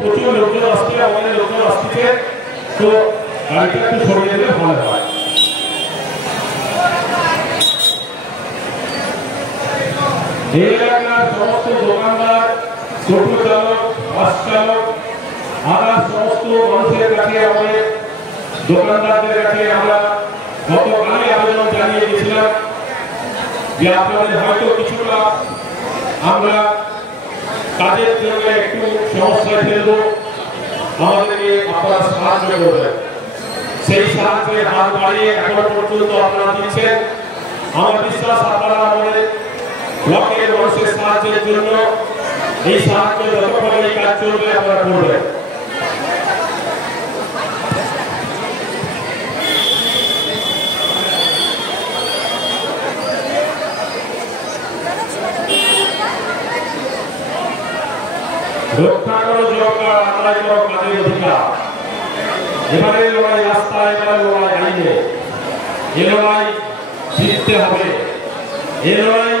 প্রচুর লোকজন আসছে, আমাদের লোকজন আসছে, তো গাড়িটা একটু সরিয়ে দিলে ভালো হয়। এই এলাকার সমস্ত দোকানদার, টোটো চালক, বাস চালক, আদার সমস্ত মানুষের কাছে, আমাদের দোকানদারদের কাছে আমরা গতকালই আবেদন জানিয়ে দিয়েছিলাম যে আপনাদের হয়তো কিছুটা আমরা কাজের জন্য একটু সমস্যায় ফেলবো, আমাদেরকে আপনারা সাহায্য করবেন। সেই সাহায্যের হাত বাড়িয়ে এখনো পর্যন্ত আপনারা দিচ্ছেন। আমার বিশ্বাস আপনারা আমাদের ব্লকের মানুষের সাহায্যের জন্য এই সাহায্য যতক্ষণ এই কাজ চলবে আপনারা করবেন। রক্ষা করো জনগণ, আদায় করো কাজের অধিকার। এবারে লড়াই রাস্তায়, এবারে লড়াই আইনে, এ লড়াই জিততে হবে। এ লড়াই